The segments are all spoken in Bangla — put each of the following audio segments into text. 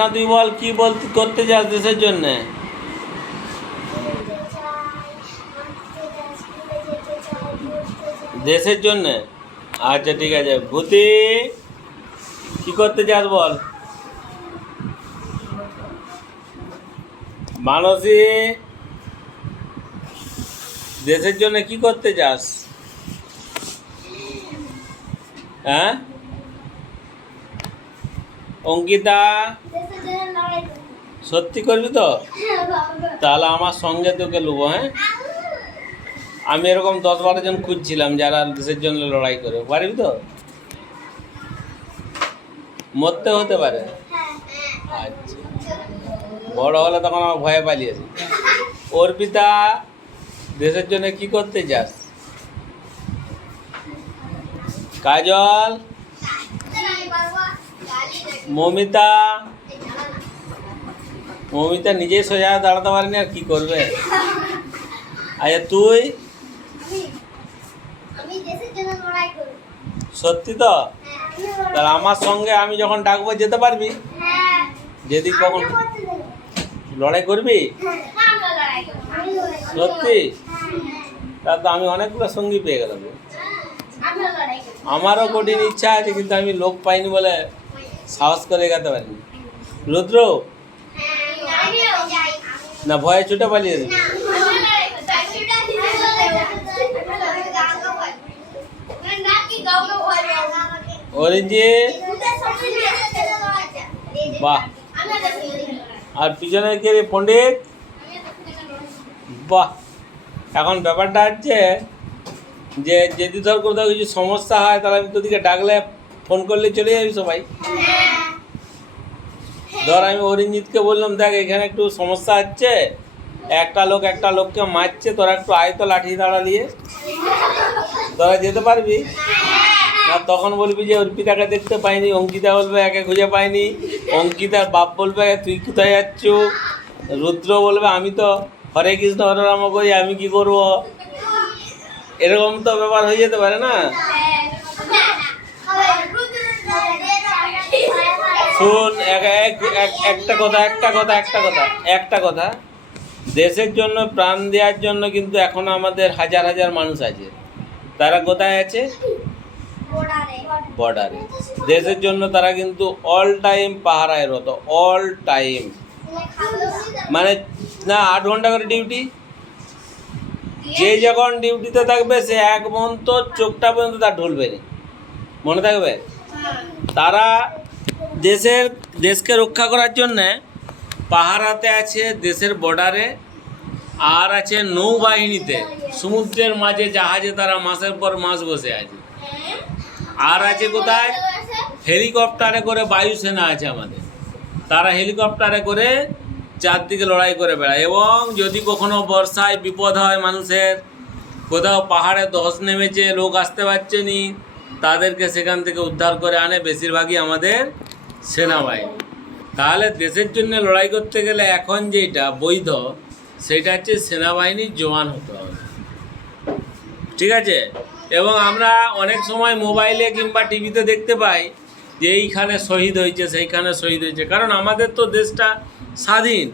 না তুই বল কি বলতে করতে চাস দেশের জন্য? দেশের জন্য। আচ্ছা ঠিক আছে। ভূতি কি করতে চাস বল? মানসী দেশের জন্য কি করতে চাস? হ্যাঁ অঙ্কিতা সত্যি করবি তো? তাহলে আমার সঙ্গে তোকে নেবো। হ্যাঁ আমি এরকম 10-12 জন খুঁজছিলাম যারা দেশের জন্য লড়াই করে। পারবি তো? মরতে হতে পারে। আচ্ছা বড় হলে তখন আমার ভয়ে পালিয়েছি। অর্পিতা দেশের জন্য কি করতে চাস? কাজল, মমিতা মমিতা নিজেই সোজা দাঁড়াতে পারেনি আর কি করবে। আচ্ছা তুই সত্যি তো? তাহলে আমার সঙ্গে আমি যখন ডাকবো যেতে পারবি? যদি কখন লড়াই করবি সত্যি? তা তো আমি অনেকগুলো সঙ্গী পেয়ে গেলাম। আমারও কঠিন ইচ্ছা আছে কিন্তু আমি লোক পাইনি বলে সাহস করে এগাতে পারিনি। রুদ্র না ভয়ে ছুটে পালিয়ে যাবে। অরিজিৎ বাহ। আর পিছনে কে রে? পণ্ডিত বাহ। এখন ব্যাপারটা হচ্ছে যে যদি ধর কোথাও কিছু সমস্যা হয় তাহলে আমি তোদিকে ডাকলে ফোন করলে চলে যাবি সবাই। ধর আমি অরিজিৎকে বললাম দেখ এখানে একটু সমস্যা হচ্ছে, একটা লোককে মারছে, তোরা একটু আয় তো লাঠি দাঁড়া নিয়ে, তোরা যেতে পারবি না? তখন বলবি যে অর্পিতাকে দেখতে পাইনি, অঙ্কিতা বলবে একে খুঁজে পাইনি, অঙ্কিতার বাপ বলবে তুই কোথায় যাচ্ছ, রুদ্র বলবে আমি তো হরে কৃষ্ণ হরে রাম করি, আমি কি করব। এরকম তো ব্যাপার হয়ে যেতে পারে না? শুন একটা কথা দেশের জন্য প্রাণ দেওয়ার জন্য কিন্তু এখনো আমাদের হাজার হাজার মানুষ আছে। তারা কোথায় আছে? বর্ডারে। দেশের জন্য তারা কিন্তু অল টাইম পাহারায় রত, অল টাইম। মানে না 8 ঘন্টা করে ডিউটি। যে যখন ডিউটিতে থাকবে সে এক পর্যন্ত চোখটা পর্যন্ত তার ঢুলবে না, মনে থাকবে। তারা দেশকে রক্ষা করার জন্যে পাহারাতে আছে দেশের বর্ডারে, আর আছে নৌবাহিনীতে, সমুদ্রের মাঝে জাহাজে তারা মাসের পর মাস বসে আছে, আর আছে কোথায়? হেলিকপ্টারে করে বায়ুসেনা আছে আমাদের, তারা হেলিকপ্টারে করে চারদিকে লড়াই করে বেড়ায়। এবং যদি কখনো বর্ষায় বিপদ হয় মানুষের, কোথাও পাহাড়ে ধস নেমেছে লোক আসতে পারছে নি, তাদেরকে সেখান থেকে উদ্ধার করে আনে বেশিরভাগই আমাদের সেনাবাহিনী। তাহলে দেশের জন্য লড়াই করতে গেলে এখন যেটা বৈধ সেটা হচ্ছে সেনাবাহিনীর জওয়ান হতে হবে, ঠিক আছে? এবং আমরা অনেক সময় মোবাইলে কিংবা টিভিতে দেখতে পাই যে এইখানে শহীদ হয়েছে সেইখানে শহীদ হয়েছে, কারণ আমাদের তো দেশটা স্বাধীন।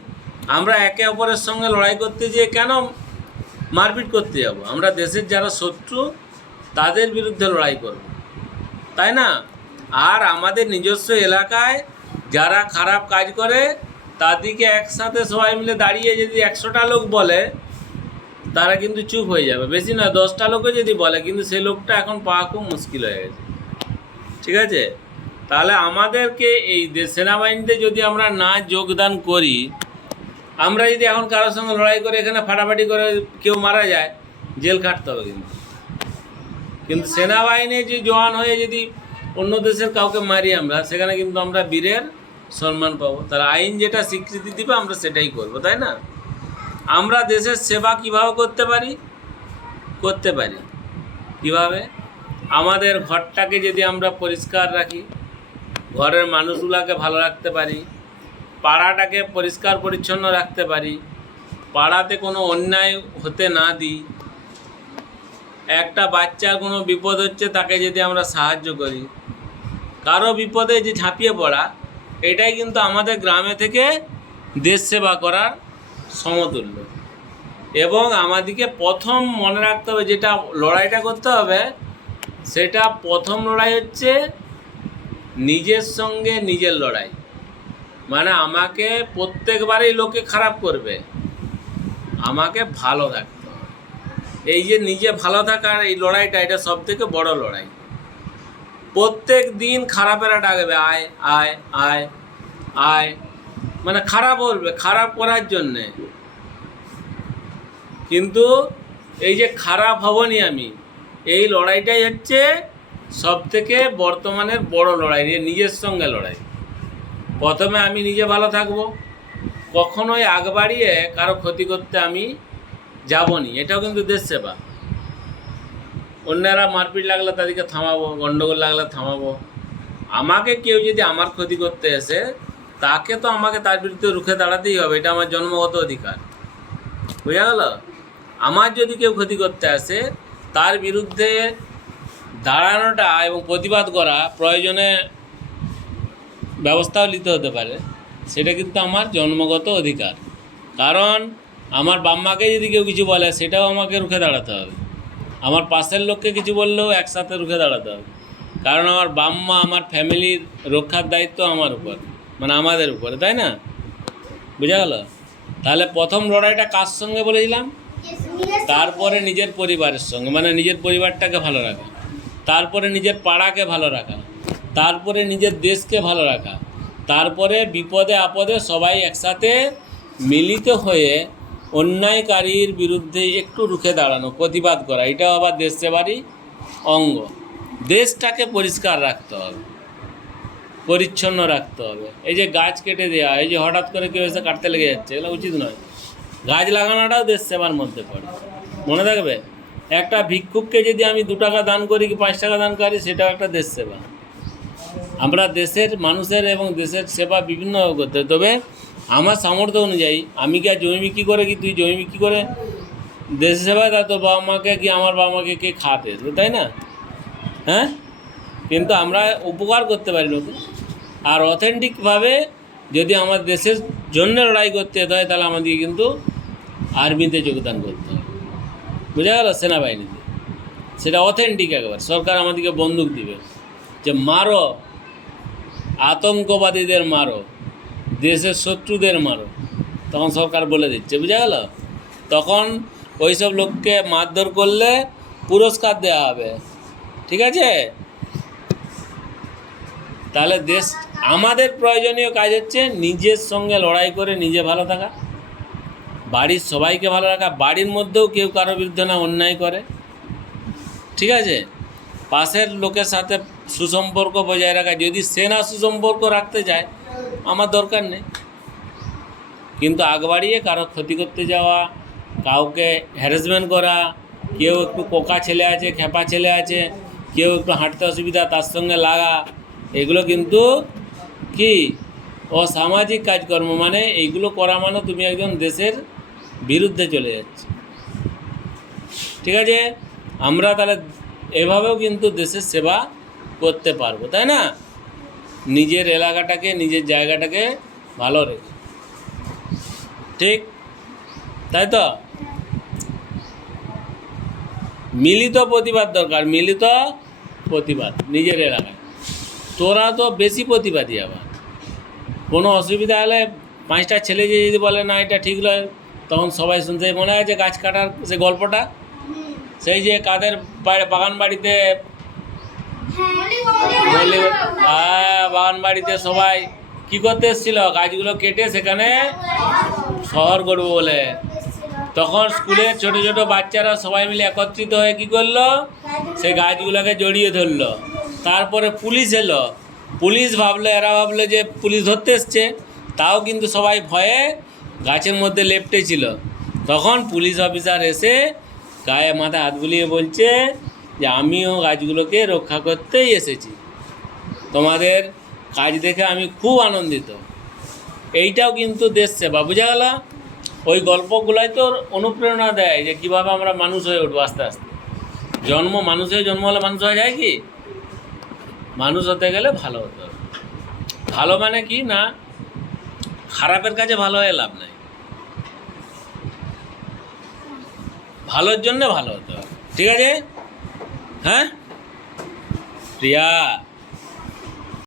আমরা একে অপরের সঙ্গে লড়াই করতে যেয়ে কেন মারপিট করতে যাব? আমরা দেশের যারা শত্রু তাদের বিরুদ্ধে লড়াই করব, তাই না? আর আমাদের নিজস্ব এলাকায় যারা খারাপ কাজ করে তাদেরকে একসাথে সবাই মিলে দাঁড়িয়ে যদি 100টা লোক বলে তারা কিন্তু চুপ হয়ে যাবে, বেশি না 10টা লোকও যদি বলে, কিন্তু সেই লোকটা এখন পাওয়া খুব মুশকিল হয়ে গেছে, ঠিক আছে? তাহলে আমাদেরকে এই সেনাবাহিনীতে যদি আমরা না যোগদান করি, আমরা যদি এখন কারোর সঙ্গে লড়াই করে এখানে ফাটাফাটি করে কেউ মারা যায়, জেল খাটতে হবে। কিন্তু সেনাবাহিনী যে জওয়ান হয়ে যদি অন্য দেশের কাউকে মারি আমরা, সেখানে কিন্তু আমরা বীরের সম্মান পাবো। তারা আইন যেটা স্বীকৃতি দিবে আমরা সেটাই করব, তাই না? আমরা দেশের সেবা কিভাবে করতে পারি? কিভাবে? আমাদের ঘরটাকে যদি আমরা পরিষ্কার রাখি, ঘরের মানুষগুলোকে ভালো রাখতে পারি, পাড়াটাকে পরিষ্কার পরিচ্ছন্ন রাখতে পারি, পাড়াতে কোনো অন্যায় হতে না দিই, একটা বাচ্চার কোনো বিপদ হচ্ছে তাকে যদি আমরা সাহায্য করি, কারো বিপদে যে ঝাঁপিয়ে পড়া এটাই কিন্তু আমাদের গ্রামে থেকে দেশ সেবা করার সমতুল্য। এবং আমাদেরকে প্রথম মনে রাখতে হবে, যেটা লড়াইটা করতে হবে, সেটা প্রথম লড়াই হচ্ছে নিজের সঙ্গে নিজের লড়াই। মানে আমাকে প্রত্যেকবারই লোকে খারাপ করবে, আমাকে ভালো থাকতে হবে। এই যে নিজে ভালো থাকার এই লড়াইটা, এটা সব থেকে বড় লড়াই। প্রত্যেক দিন খারাপেরা ডাকবে, আয় আয় আয় আয়, মানে খারাপ বলবে, খারাপ করার জন্যে। কিন্তু এই যে খারাপ হবনি আমি, এই লড়াইটাই হচ্ছে সব থেকে বর্তমানের বড় লড়াই, নিজের সঙ্গে লড়াই। প্রথমে আমি নিজে ভালো থাকবো, কখনোই আগ বাড়িয়ে কারো ক্ষতি করতে আমি যাবনি। এটাও কিন্তু দেশ সেবা। অন্যরা মারপিট লাগলে তাদেরকে থামাবো, গন্ডগোল লাগলে থামাবো। আমাকে কেউ যদি আমার ক্ষতি করতে এসে, তাকে তো আমাকে তার বিরুদ্ধে রুখে দাঁড়াতেই হবে, এটা আমার জন্মগত অধিকার। বুঝা গেল? আমার যদি কেউ ক্ষতি করতে আসে, তার বিরুদ্ধে দাঁড়ানোটা এবং প্রতিবাদ করা, প্রয়োজনে ব্যবস্থাও নিতে হতে পারে, সেটা কিন্তু আমার জন্মগত অধিকার। কারণ আমার বাম্মাকে যদি কেউ কিছু বলে, সেটাও আমাকে রুখে দাঁড়াতে হবে। আমার পাশের লোককে কিছু বললেও একসাথে রুখে দাঁড়াতে হবে। কারণ আমার বাম্মা, আমার ফ্যামিলির রক্ষার দায়িত্ব আমার উপর, মানে আমাদের উপরে, তাই না? বুঝা গেল? তাহলে প্রথম লড়াইটা কার সঙ্গে বলেছিলাম? তারপরে নিজের পরিবারের সঙ্গে, মানে নিজের পরিবারটাকে ভালো রাখা, তারপরে নিজের পাড়াকে ভালো রাখা, তারপরে নিজের দেশকে ভালো রাখা, তারপরে বিপদে আপদে সবাই একসাথে মিলিত হয়ে অন্যায়কারীর বিরুদ্ধে একটু রুখে দাঁড়ানো, প্রতিবাদ করা। এটাও আবার দেশ সেবারই অঙ্গ। দেশটাকে পরিষ্কার রাখতে হবে, পরিচ্ছন্ন রাখতে হবে। এই যে গাছ কেটে দেওয়া, এই যে হঠাৎ করে কেউ এসে কাটতে লেগে যাচ্ছে, এগুলো উচিত নয়। গাছ লাগানোটাও দেশ সেবার মধ্যে পড়ে, মনে থাকবে। একটা ভিক্ষুককে যদি আমি 2 টাকা দান করি কি 5 টাকা দান করি, সেটাও একটা দেশ সেবা। আমরা দেশের মানুষের এবং দেশের সেবা বিভিন্নভাবে করতে হবে। তবে আমার সামর্থ্য অনুযায়ী, আমি কি আর জমি বিক্রি করে কি তুই জমি বিক্রি করে দেশ সেবায়, তা তো বাবা মাকে কি আমার বাবা মাকে কে খাওয়াতে আসবে, তাই না? হ্যাঁ, কিন্তু আমরা উপকার করতে পারি লোকে। আর অথেন্টিকভাবে যদি আমার দেশের জন্য লড়াই করতে হয়, তাহলে আমাদেরকে কিন্তু আর্মিতে যোগদান করতে হবে। বোঝা গেল? সেনাবাহিনীতে। সেটা অথেন্টিক একবার। সরকার আমাদেরকে বন্দুক দিবে যে মারো, আতঙ্কবাদীদের মারো, দেশের শত্রুদের মারো, তখন সরকার বলে দিচ্ছে। বুঝা গেল? তখন ওইসব লোককে মারধর করলে পুরস্কার দেওয়া হবে, ঠিক আছে? তাহলে দেশ, আমাদের প্রয়োজনীয় কাজ হচ্ছে নিজের সঙ্গে লড়াই করে নিজে ভালো থাকা, বাড়ির সবাইকে ভালো রাখা, বাড়ির মধ্যেও কেউ কারোর বিরুদ্ধে না অন্যায় করে, ঠিক আছে? পাশের লোকের সাথে সুসম্পর্ক বজায় রাখা। যদি সে না সুসম্পর্ক রাখতে চায়, আমার দরকার নেই। কিন্তু আগ বাড়িয়ে কারো ক্ষতি করতে যাওয়া, কাউকে হ্যারাসমেন্ট করা, কেউ একটু কোকা ছেলে আছে, খেপা ছেলে আছে, কেউ একটু হাঁটতে অসুবিধা, তার সঙ্গে লাগা, এগুলো কিন্তু কি অসামাজিক কাজকর্ম। মানে এইগুলো করা মানে তুমি একজন দেশের বিরুদ্ধে চলে যাচ্ছে, ঠিক আছে? আমরা তাহলে এভাবেও কিন্তু দেশের সেবা করতে পারবো, তাই না? নিজের এলাকাটাকে, নিজের জায়গাটাকে ভালো রেখে, ঠিক তাই তো? মিলিত প্রতিবাদ দরকার, মিলিত প্রতিবাদ নিজের এলাকায়। তোরা তো বেশি প্রতিবাদী। আবার কোনো অসুবিধা হলে 5টা ছেলে যদি বলে না এটা ঠিক নয়, তখন সবাই শুনতে। মনে আছে গাছ কাটার সে গল্পটা? সেই যে কাদের বাগান বাড়িতে, বাগান বাড়িতে সবাই কি করতে এসেছিল? গাছগুলো কেটে সেখানে শহর করবো বলে। তখন স্কুলের ছোট ছোট বাচ্চারা সবাই মিলে একত্রিত হয়ে কী করলো? সেই গাছগুলোকে জড়িয়ে ধরলো। তারপরে পুলিশ এলো। পুলিশ এরা ভাবলো যে পুলিশ ধরতে এসছে, তাও কিন্তু সবাই ভয়ে গাছের মধ্যে লেপ্টে ছিল। তখন পুলিশ অফিসার এসে গায়ে মাথায় হাত বুলিয়ে বলছে যে আমিও গাছগুলোকে রক্ষা করতেই এসেছি, তোমাদের কাজ দেখে আমি খুব আনন্দিত। এইটাও কিন্তু দেশ সেবা। বুঝা গেল? ওই গল্পগুলোই তো অনুপ্রেরণা দেয় যে কীভাবে আমরা মানুষ হয়ে উঠবো আস্তে আস্তে। মানুষ হয়ে জন্ম হলে মানুষ হয়ে যায় কি? মানুষ হতে গেলে ভালো হতে হবে। ভালো মানে কি না, খারাপের কাজে ভালো হয়ে লাভ নাই, ভালোর জন্য ভালো হতে হবে। ঠিক আছে? হ্যাঁ প্রিয়া।